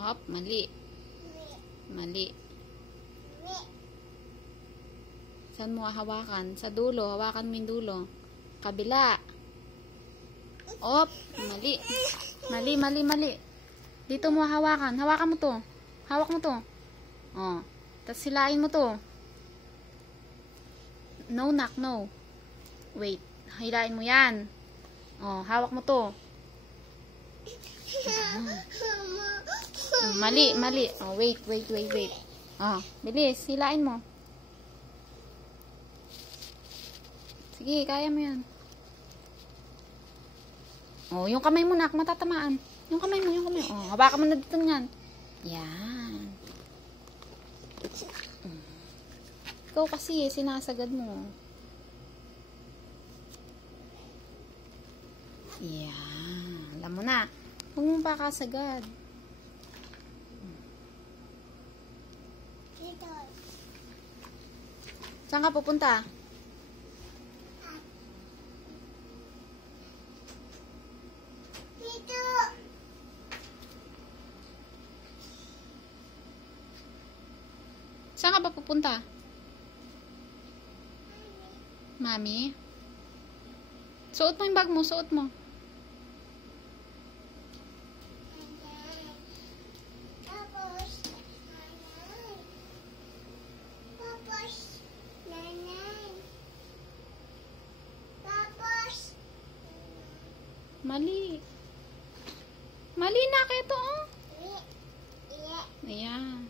Hop, mali. Mali. Saan mo hawakan? Sa dulo. Hawakan mo yung dulo. Kabila. Hop, mali. Mali, mali, mali. Dito mo hawakan. Hawakan mo to. Hawak mo to. Oh. Tapos silain mo to. No, knock, no. Wait. Hilain mo yan. Oh, hawak mo to. Mali, mali. Oh, wait. Oh, bilis. Hilain mo. Sige, kaya mo yan. Oh, yung kamay mo, nak, matatamaan. Yung kamay mo. Oh, hawakan mo na dito niyan. Yan. Ikaw kasi, sinasagad mo. Yan. Alam mo na. Huwag mo pa kasagad. Saan ka pupunta? Dito. Saan ka pa pupunta? Mami? Suot mo yung bag mo, suot mo. Mali. Mali na ito, oh. Ayan.